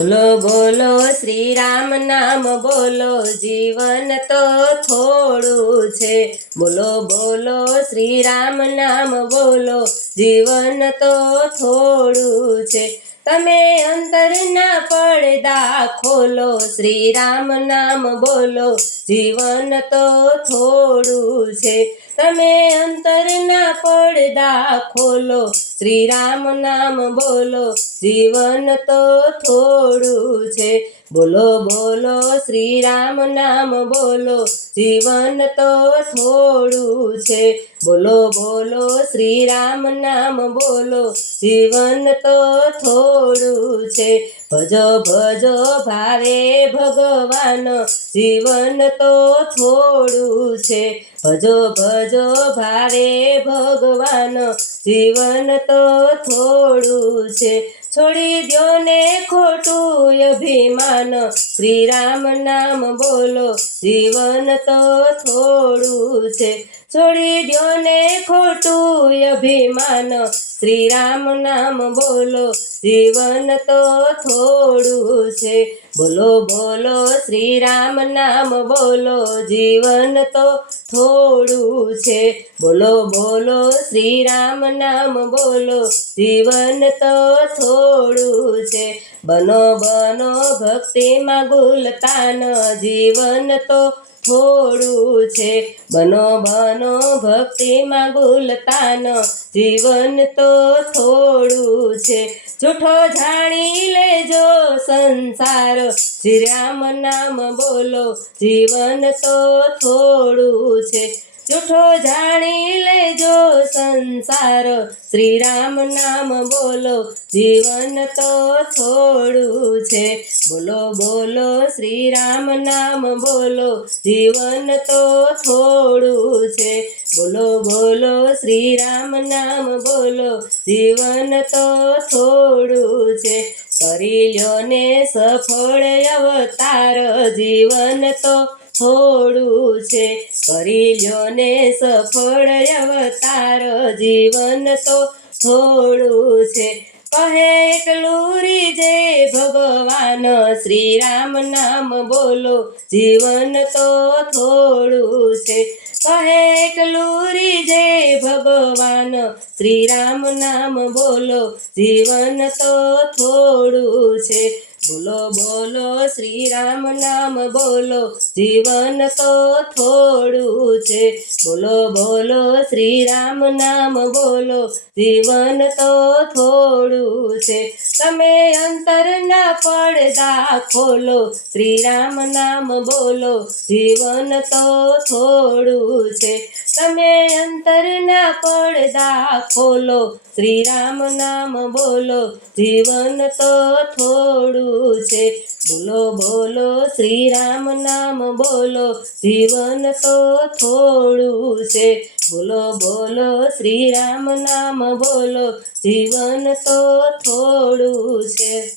બોલો બોલો શ્રી રામ નામ બોલો, જીવન તો થોડું છે. બોલો બોલો શ્રી રામ નામ બોલો, જીવન તો થોડું છે. તમે અંતરના પડદા ખોલો, શ્રી રામ નામ બોલો, જીવન તો થોડું છે. તમે અંતરના પડદા ખોલો, શ્રી રામ નામ બોલો, જીવન તો થોડું છે. બોલો બોલો શ્રી રામ નામ બોલો, જીવન તો થોડું છે. બોલો બોલો શ્રી રામ નામ બોલો, જીવન તો થોડું છે. ભજો ભજો ભાવે ભગવાન, જીવન તો થોડું છે. ભજો ભજો ભાવે ભગવાન, જીવન તો થોડું છે. છોડી દ્યો ને ખોટું અભિમાન, શ્રી રામ નામ બોલો, જીવન તો થોડું છે. છોડી દ્યો ને ખોટું અભિમાન, શ્રી રામ નામ બોલો, જીવન તો થોડું છે. બોલો બોલો શ્રી રામ નામ બોલો, જીવન તો થોડું છે. બોલો બોલો શ્રી રામ નામ બોલો, જીવન તો થોડું છે. બનો બનો ભક્તિમાં ગુલતાન, જીવન તો થોડું છે. બનો બનો ભક્તિમાં ગુલતાન, જીવન તો થોડું છે. જૂઠો જાણી લેજો સંસાર, શ્રી રામ નામ બોલો, જીવન તો થોડું છે. જૂઠો જાણી લેજો સંસાર, શ્રી રામ નામ બોલો, જીવન તો થોડું છે. બોલો બોલો શ્રી રામ નામ બોલો, જીવન તો થોડું છે. બોલો બોલો શ્રી રામ નામ બોલો, જીવન તો થોડું છે. કરી લ્યો ને સફળ અવતાર, જીવન તો થોડું છે. કરી લ્યો ને સફળ અવતાર, જીવન તો થોડું છે. કહે એકલું રીજે ભગવાન, શ્રી રામ નામ બોલો, જીવન તો થોડું છે. કહે એકલું રીજે ભગવાન, શ્રી રામ નામ બોલો, જીવન તો થોડું છે. બોલો બોલો શ્રી રામ નામ બોલો, જીવન તો થોડું છે. બોલો બોલો શ્રી રામ નામ બોલો, જીવન તો થોડું છે. તમે અંતરના પડદા ખોલો, શ્રી રામ નામ બોલો, જીવન તો થોડું છે. તમે અંતરના પડદા ખોલો, શ્રી રામ નામ બોલો, જીવન તો થોડું છે. બોલો બોલો શ્રી રામ નામ બોલો, જીવન તો થોડું છે. બોલો બોલો શ્રી રામ નામ બોલો, જીવન તો થોડું છે.